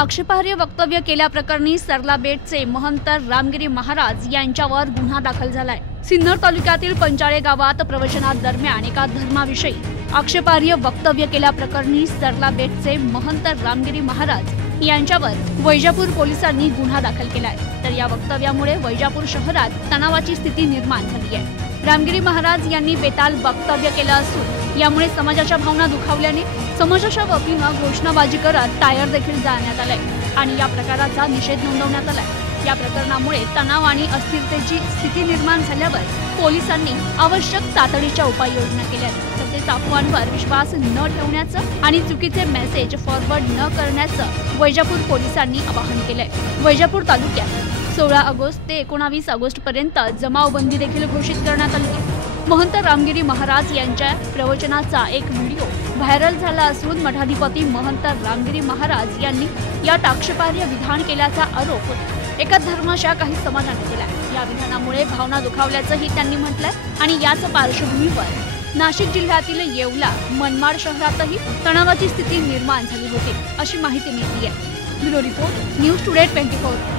आक्षेपार्ह वक्तव्य केल्याप्रकरणी सरलाबेटचे महंत रामगिरी महाराज यांच्यावर गुन्हा दाखल झालाय। सिन्नर तालुक्यातील पंचाळे गावात प्रवचनादरम्यान एका धर्माविषयी आक्षेपार्ह वक्तव्य केल्याप्रकरणी सरलाबेटचे महंत रामगिरी महाराज यांच्यावर वैजापूर पोलिसांनी गुन्हा दाखल केलाय। तर या वक्तव्यामुळे वैजापूर शहरात तणावाची स्थिती निर्माण झाली आहे। रामगिरी महाराज यांनी बेताल वक्तव्य केलं असून यामुळे समाजाच्या भावना दुखावल्याने समाजाच्या वतीनं घोषणाबाजी करत टायर देखील जाळण्यात आलाय आणि या प्रकाराचा निषेध नोंदवण्यात आलाय। या प्रकरणामुळे तणाव आणि अस्थिरतेची स्थिती निर्माण झाल्यावर पोलिसांनी आवश्यक तातडीच्या उपाययोजना केल्या। तसेच अफवांवर विश्वास न ठेवण्याचं आणि चुकीचे मेसेज फॉरवर्ड न करण्याचं वैजापूर पोलिसांनी आवाहन केलंय। वैजापूर तालुक्यात 16 ऑगस्ट ते 19 ऑगस्ट पर्यंत जमावबंदी देखील घोषित करण्यात आली आहे। महंत रामगिरी महाराज यांच्या प्रवचनाचा एक व्हिडिओ व्हायरल झाला असून मठाधिपती महंत रामगिरी महाराज यांनी यात आक्षेपार्ह विधान केल्याचा आरोप एका धर्माच्या काही समाजाने केला। या विधानामुळे भावना दुखावल्याचंही त्यांनी म्हटलंय आणि याच पार्श्वभूमीवर नाशिक जिल्ह्यातील येवला मनमाड शहरातही तणावाची स्थिती निर्माण झाली होती अशी माहिती मिळाली आहे। Bureau report news today 24।